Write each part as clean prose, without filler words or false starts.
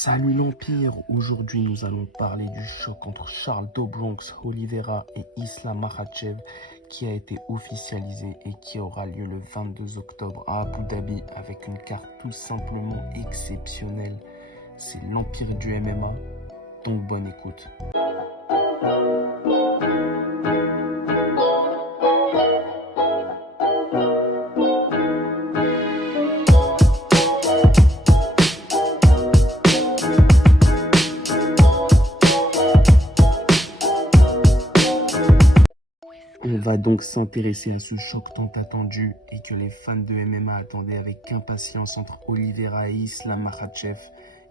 Salut l'Empire, aujourd'hui nous allons parler du choc entre Charles Do Bronx Oliveira et Islam Makhachev qui a été officialisé et qui aura lieu le 22 octobre à Abu Dhabi avec une carte tout simplement exceptionnelle. C'est l'Empire du MMA, donc bonne écoute. On va donc s'intéresser à ce choc tant attendu et que les fans de MMA attendaient avec impatience entre Oliveira et Islam Makhachev.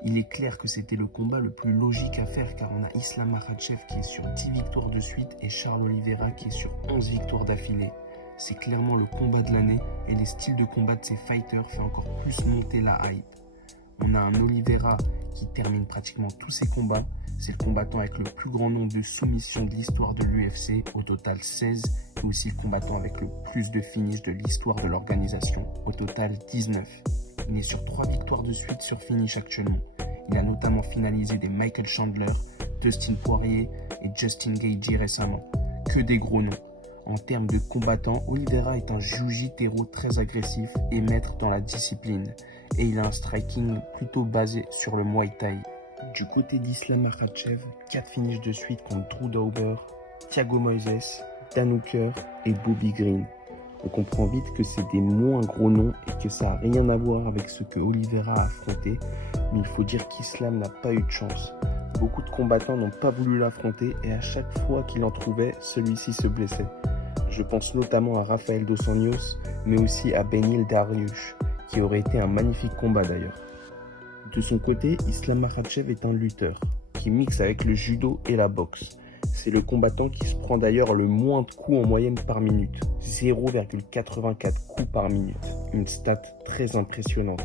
Il est clair que c'était le combat le plus logique à faire car on a Islam Makhachev qui est sur 10 victoires de suite et Charles Oliveira qui est sur 11 victoires d'affilée. C'est clairement le combat de l'année et les styles de combat de ces fighters fait encore plus monter la hype. On a un Oliveira qui termine pratiquement tous ses combats. C'est le combattant avec le plus grand nombre de soumissions de l'histoire de l'UFC, au total 16, et aussi le combattant avec le plus de finishes de l'histoire de l'organisation, au total 19. Il est sur 3 victoires de suite sur finish actuellement. Il a notamment finalisé des Michael Chandler, Dustin Poirier et Justin Gaethje récemment. Que des gros noms. En termes de combattant, Oliveira est un jiu-jitsu très agressif et maître dans la discipline. Et il a un striking plutôt basé sur le Muay Thai. Du côté d'Islam Makhachev, 4 finishes de suite contre Drew Dober, Thiago Moises, Dan Hooker et Bobby Green. On comprend vite que c'est des moins gros noms et que ça n'a rien à voir avec ce que Oliveira a affronté, mais il faut dire qu'Islam n'a pas eu de chance. Beaucoup de combattants n'ont pas voulu l'affronter et à chaque fois qu'il en trouvait, celui-ci se blessait. Je pense notamment à Rafael Dos Anjos, mais aussi à Beneil Dariush, qui aurait été un magnifique combat d'ailleurs. De son côté, Islam Makhachev est un lutteur qui mixe avec le judo et la boxe. C'est le combattant qui se prend d'ailleurs le moins de coups en moyenne par minute, 0,84 coups par minute, une stat très impressionnante.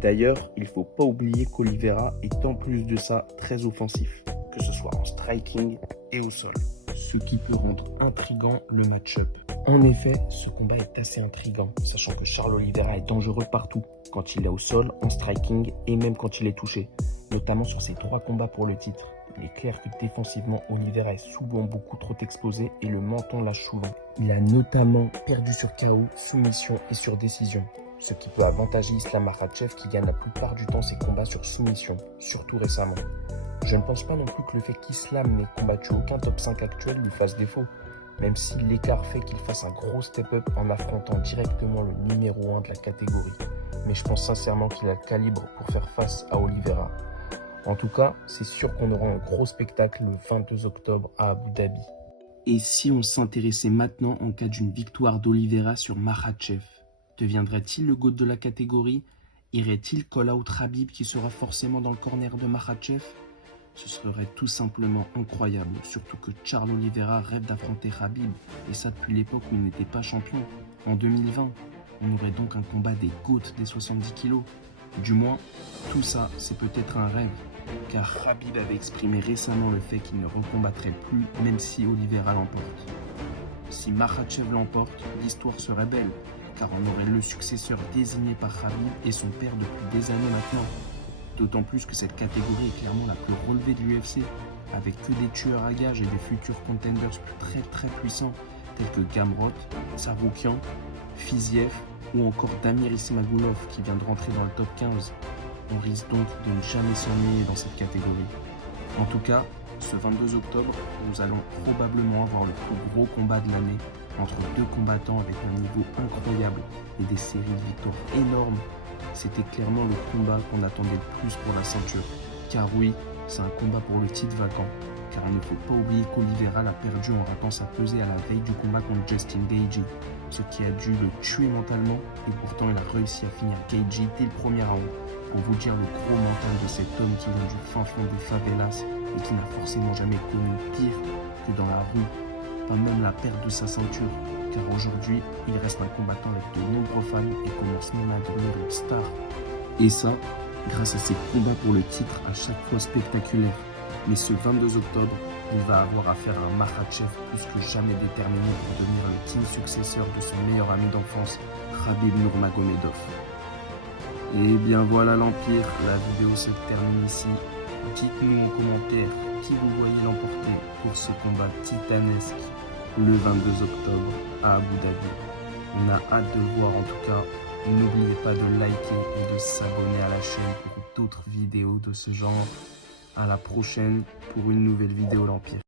D'ailleurs, il ne faut pas oublier qu'Oliveira est en plus de ça très offensif, que ce soit en striking et au sol, ce qui peut rendre intriguant le match-up. En effet, ce combat est assez intriguant, sachant que Charles Oliveira est dangereux partout, quand il est au sol, en striking et même quand il est touché, notamment sur ses 3 combats pour le titre. Il est clair que défensivement, Oliveira est souvent beaucoup trop exposé et le menton lâche souvent. Il a notamment perdu sur KO, soumission et sur décision, ce qui peut avantager Islam Makhachev qui gagne la plupart du temps ses combats sur soumission, surtout récemment. Je ne pense pas non plus que le fait qu'Islam n'ait combattu aucun top 5 actuel lui fasse défaut, même si l'écart fait qu'il fasse un gros step-up en affrontant directement le numéro 1 de la catégorie. Mais je pense sincèrement qu'il a le calibre pour faire face à Oliveira. En tout cas, c'est sûr qu'on aura un gros spectacle le 22 octobre à Abu Dhabi. Et si on s'intéressait maintenant en cas d'une victoire d'Oliveira sur Makhachev, deviendrait-il le GOAT de la catégorie? Irait-il call-out Khabib qui sera forcément dans le corner de Makhachev? Ce serait tout simplement incroyable, surtout que Charles Oliveira rêve d'affronter Khabib, et ça depuis l'époque où il n'était pas champion. En 2020, on aurait donc un combat des GOAT des 70 kilos. Du moins, tout ça, c'est peut-être un rêve, car Khabib avait exprimé récemment le fait qu'il ne recombattrait plus, même si Oliveira l'emporte. Si Makhachev l'emporte, l'histoire serait belle, car on aurait le successeur désigné par Khabib et son père depuis des années maintenant. D'autant plus que cette catégorie est clairement la plus relevée de l'UFC, avec que des tueurs à gages et des futurs contenders très puissants, tels que Gamrot, Tsarukyan, Fiziev ou encore Damir Ismagulov qui vient de rentrer dans le top 15. On risque donc de ne jamais s'ennuyer dans cette catégorie. En tout cas, ce 22 octobre, nous allons probablement avoir le plus gros combat de l'année entre 2 combattants avec un niveau incroyable et des séries de victoires énormes. C'était clairement le combat qu'on attendait le plus pour la ceinture. Car oui, c'est un combat pour le titre vacant. Car il ne faut pas oublier qu'Oliveira l'a perdu en ratant sa pesée à la veille du combat contre Justin Gaethje, ce qui a dû le tuer mentalement et pourtant il a réussi à finir Gaethje dès le premier round. Pour vous dire le gros mental de cet homme qui vient du fin fond des favelas et qui n'a forcément jamais connu pire que dans la rue, pas même la perte de sa ceinture. Car aujourd'hui, il reste un combattant avec de nombreux fans et commence même à devenir une star. Et ça, grâce à ses combats pour le titre à chaque fois spectaculaires. Mais ce 22 octobre, il va avoir affaire à un Makhachev plus que jamais déterminé pour devenir le team successeur de son meilleur ami d'enfance, Khabib Nurmagomedov. Et bien voilà l'Empire, la vidéo se termine ici. Dites-nous en commentaire qui vous voyez l'emporter pour ce combat titanesque le 22 octobre à Abu Dhabi. On a hâte de le voir en tout cas. N'oubliez pas de liker et de s'abonner à la chaîne pour d'autres vidéos de ce genre. À la prochaine pour une nouvelle vidéo l'Empire.